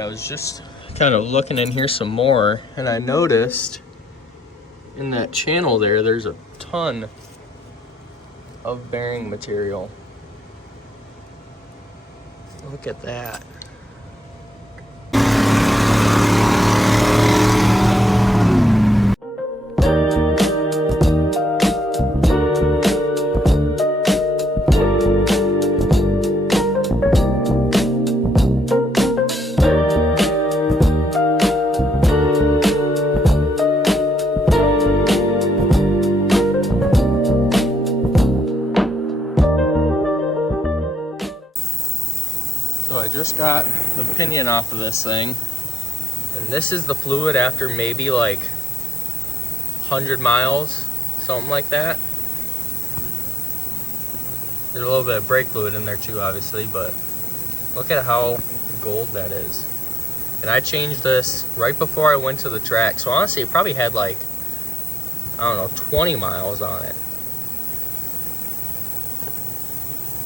I was just kind of looking in here some more, and I noticed in that channel there's a ton of bearing material. Look at that. So I just got the pinion off of this thing, and this is the fluid after maybe like 100 miles, something like that. There's a little bit of brake fluid in there too, obviously, but look at how gold that is. And I changed this right before I went to the track, so honestly it probably had like, I don't know, 20 miles on it.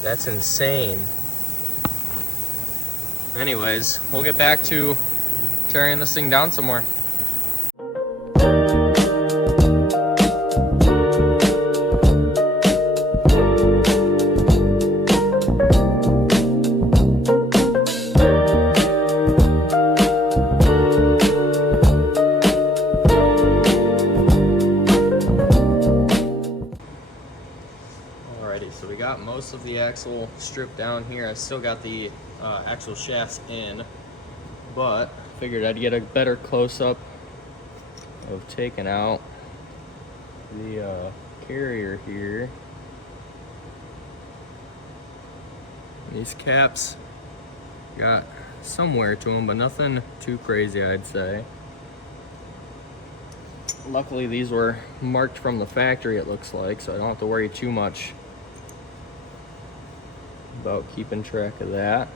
That's insane. Anyways, we'll get back to tearing this thing down some more. Alrighty, so we got most of the axle stripped down here. I still got the axle shafts in, but figured I'd get a better close-up of taking out the carrier here. These caps got some wear to them, but nothing too crazy, I'd say. Luckily these were marked from the factory, it looks like, so I don't have to worry too much about keeping track of that.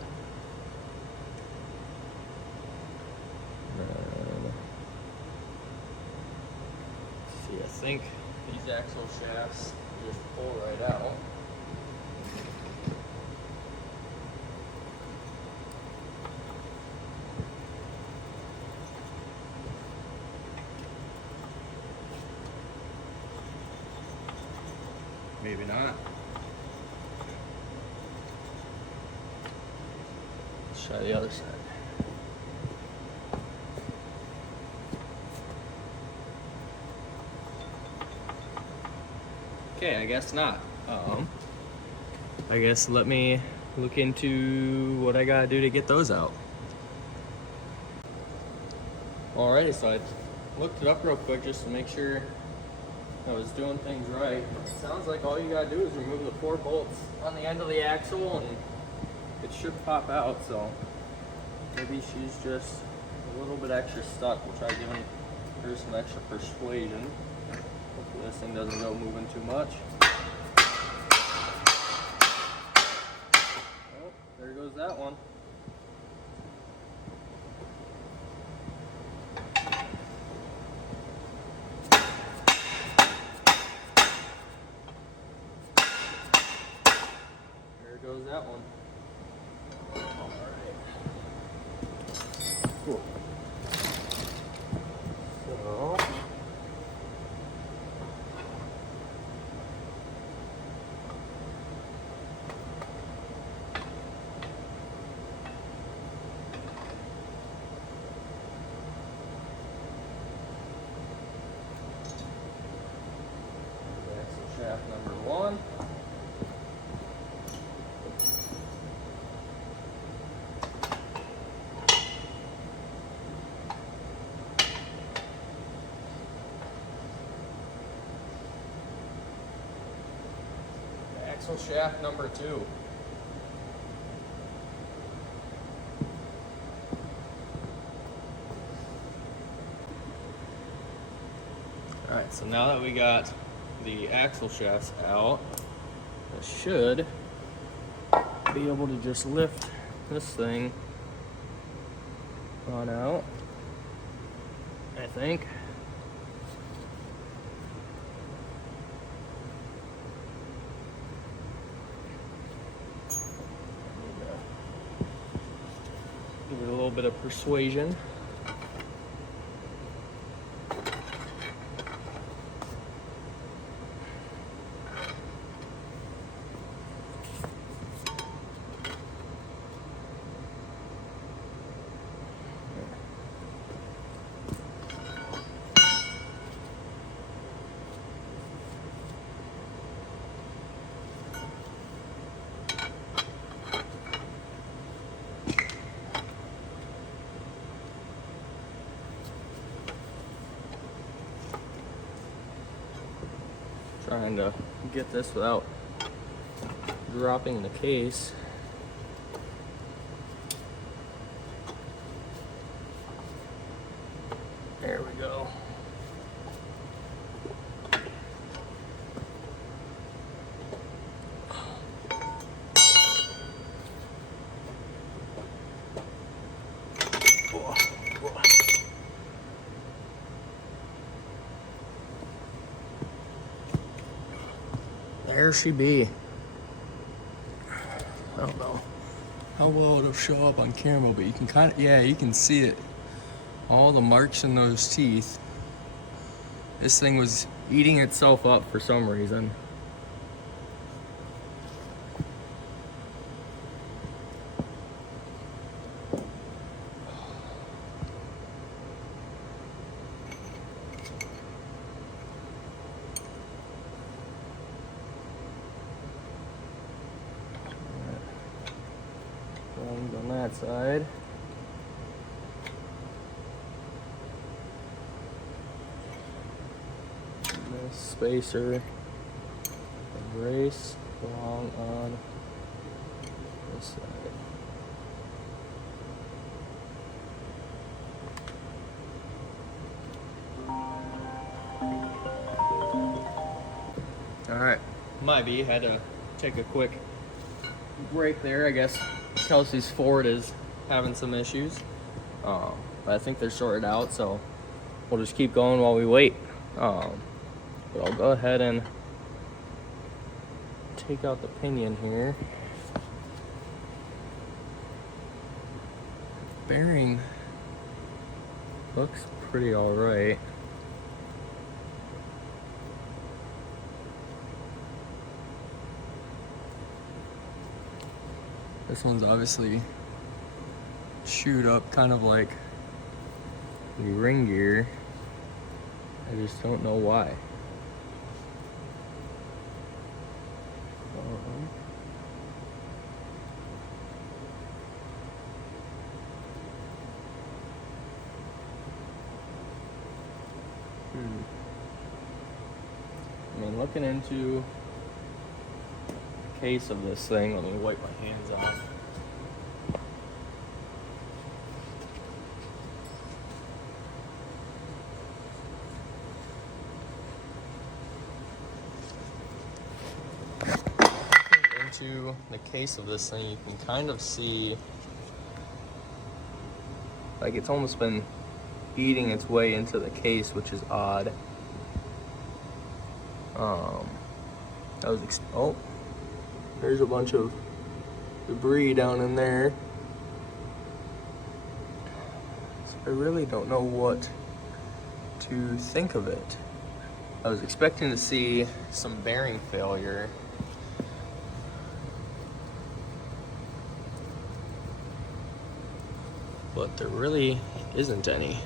See, I think these axle shafts just pull right out. Maybe not. Let's try the other side. Okay, I guess not. I guess let me look into what I gotta do to get those out. Alrighty, so I looked it up real quick just to make sure I was doing things right. It sounds like all you gotta do is remove the 4 bolts on the end of the axle and it should pop out, so maybe she's just a little bit extra stuck. We'll try giving her some extra persuasion. Hopefully this thing doesn't go moving too much. Oh, there goes that one. There goes that one. Alright. Cool. So shaft number 1. Axle shaft number 2. Alright, so now that we got the axle shafts out, I should be able to just lift this thing on out, I think. Give it a little bit of persuasion. Trying to get this without dropping the case. There we go. There she be. I don't know how well it'll show up on camera, but you can kind of, yeah, you can see it. All the marks in those teeth. This thing was eating itself up for some reason. On that side. This spacer and brace belong on this side. Alright, might be, had to take a quick break there. I guess Kelsey's Ford is having some issues, but I think they're sorted out, so we'll just keep going while we wait. But I'll go ahead and take out the pinion here. Bearing looks pretty all right. This one's obviously chewed up, kind of like the ring gear. I just don't know why. I mean, looking into the case of this thing, let me wipe my hands off. Into the case of this thing, you can kind of see like it's almost been eating its way into the case, which is odd. Oh, there's a bunch of debris down in there. So I really don't know what to think of it. I was expecting to see some bearing failure. But there really isn't any.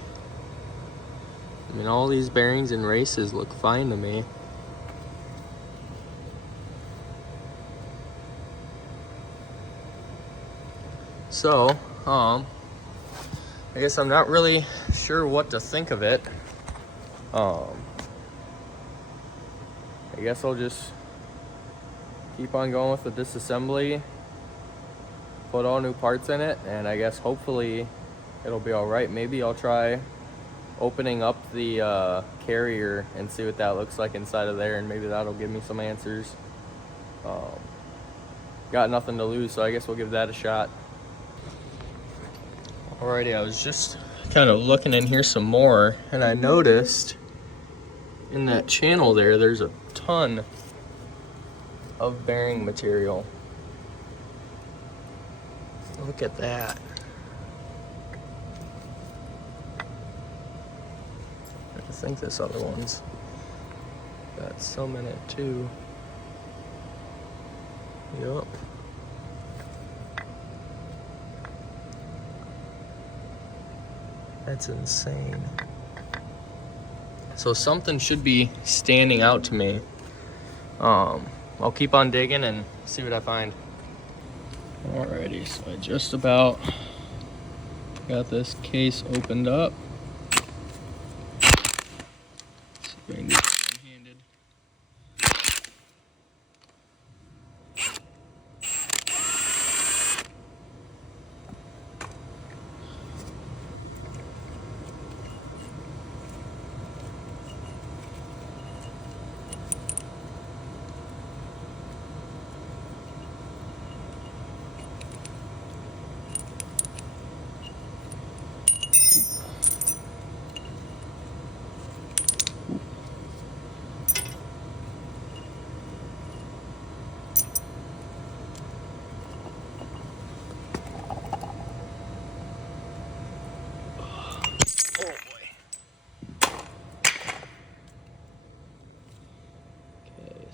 I mean, all these bearings and races look fine to me. So, I guess I'm not really sure what to think of it. I guess I'll just keep on going with the disassembly, put all new parts in it, and I guess hopefully it'll be all right. Maybe I'll try opening up the carrier and see what that looks like inside of there, and maybe that'll give me some answers. Got nothing to lose, so I guess we'll give that a shot. Alrighty, I was just kind of looking in here some more, and I noticed in that channel there's a ton of bearing material. Look at that. I think this other one's got some in it too. Yup. That's insane. So something should be standing out to me. I'll keep on digging and see what I find. Alrighty, so I just about got this case opened up. See if I can get it one-handed.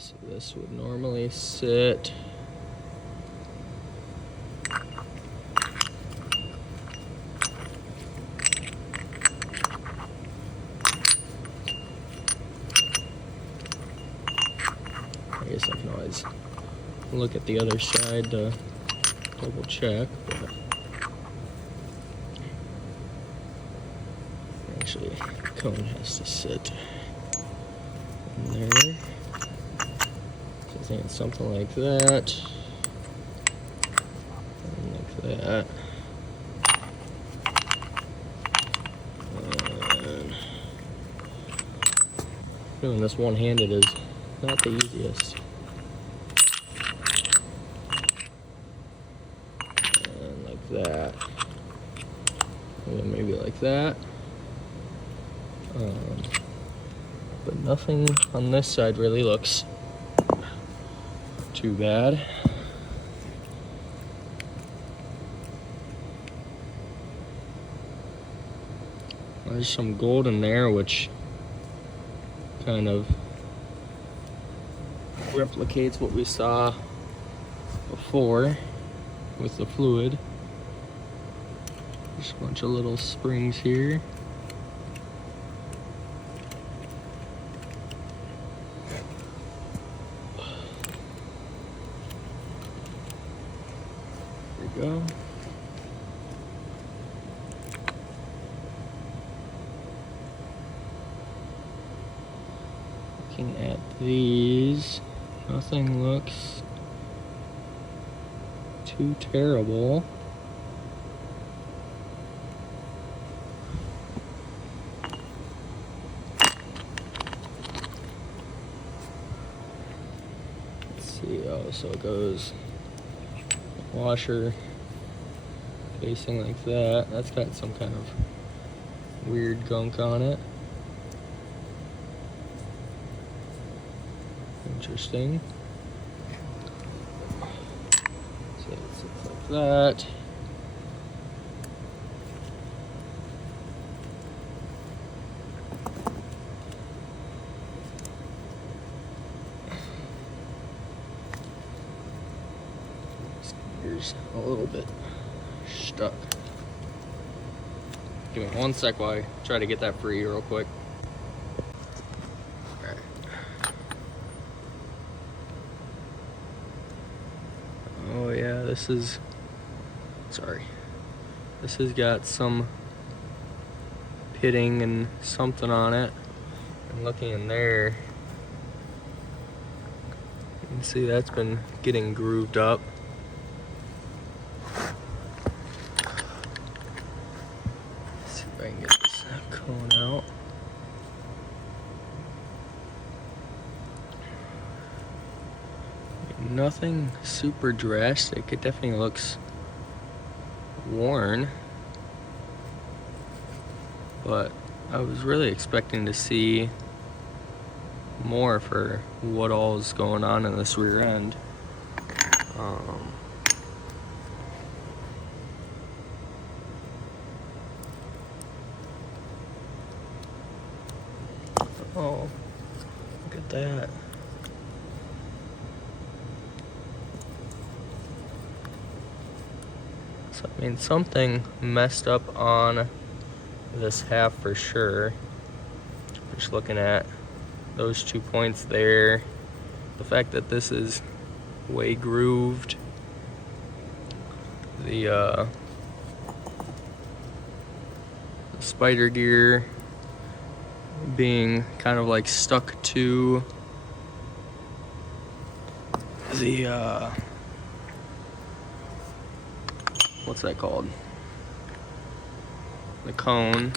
So this would normally sit I guess I can always look at the other side to double check, but actually the cone has to sit in there. I think it's something like that, and like that, and doing this one-handed is not the easiest. And like that, and then maybe like that, but nothing on this side really looks too bad. There's some gold in there, which kind of replicates what we saw before with the fluid. There's a bunch of little springs here. Go. Looking at these, nothing looks too terrible. Let's see, oh, so it goes washer facing like that. That's got some kind of weird gunk on it. Interesting. So it sits like that. Here's a little bit stuck. Give me one sec while I try to get that free real quick. Alright. Oh yeah, this has got some pitting and something on it. And looking in there, you can see that's been getting grooved up. I can get this cone out. Nothing super drastic. It definitely looks worn, but I was really expecting to see more for what all is going on in this rear end. Oh, look at that. So, I mean, something messed up on this half for sure. Just looking at those 2 points there. The fact that this is way grooved. The spider gear being kind of like stuck to the what's that called? The cone.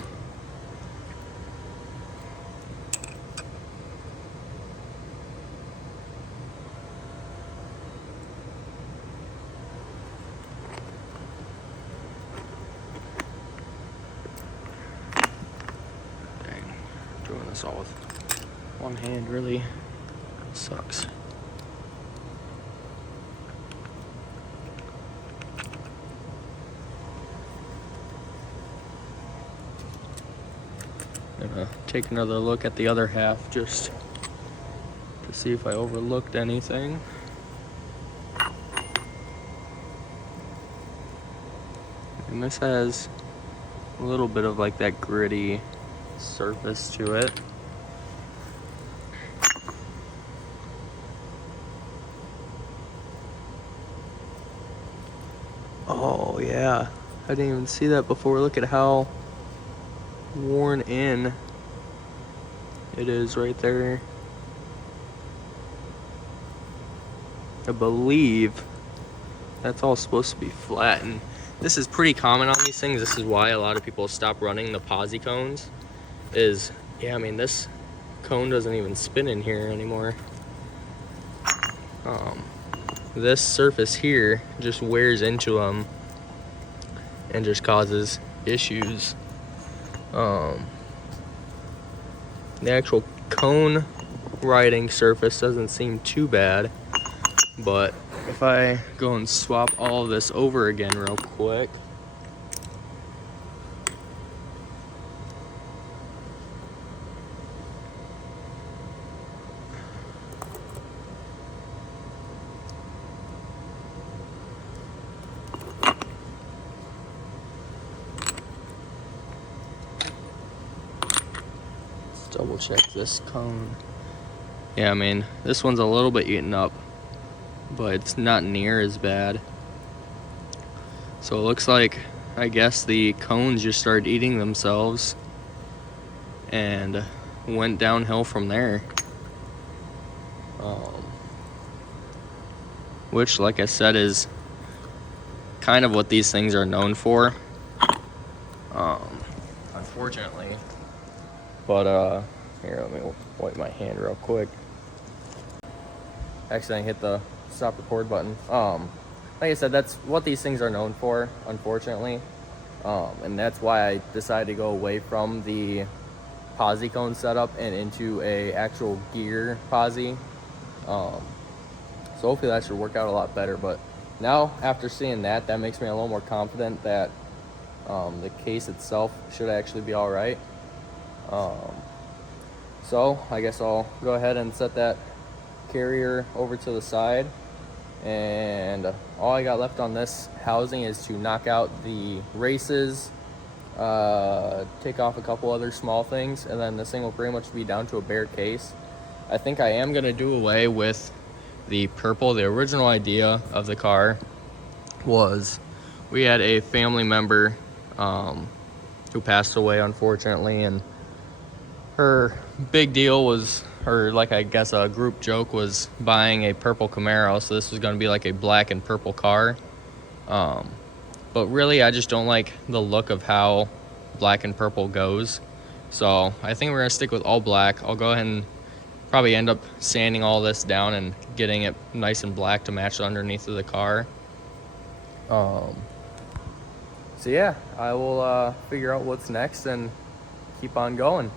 Dang, doing this all with one hand really sucks. Gonna take another look at the other half just to see if I overlooked anything. And this has a little bit of like that gritty surface to it. Oh yeah, I didn't even see that before. Look at how worn in it is right there. I believe that's all supposed to be flat, and this is pretty common on these things. This is why a lot of people stop running the posi cones. Yeah, I mean, this cone doesn't even spin in here anymore. This surface here just wears into them and just causes issues. The actual cone riding surface doesn't seem too bad, but if I go and swap all of this over again real quick, double check this cone. Yeah, I mean, this one's a little bit eaten up, but it's not near as bad. So it looks like, I guess the cones just started eating themselves and went downhill from there. Which, like I said, is kind of what these things are known for. Unfortunately. But here, let me wipe my hand real quick. Actually, I hit the stop record button. Like I said, that's what these things are known for, unfortunately. And that's why I decided to go away from the posi cone setup and into a actual gear posi. So hopefully that should work out a lot better. But now, after seeing that, that makes me a little more confident that the case itself should actually be all right. So I guess I'll go ahead and set that carrier over to the side, and all I got left on this housing is to knock out the races, take off a couple other small things, and then this thing will pretty much be down to a bare case. I think I am going to do away with the purple. The original idea of the car was we had a family member who passed away, unfortunately, and her big deal was, or like I guess a group joke was, buying a purple Camaro. So this was going to be like a black and purple car. But really, I just don't like the look of how black and purple goes. So I think we're going to stick with all black. I'll go ahead and probably end up sanding all this down and getting it nice and black to match the underneath of the car. So yeah, I will figure out what's next and keep on going.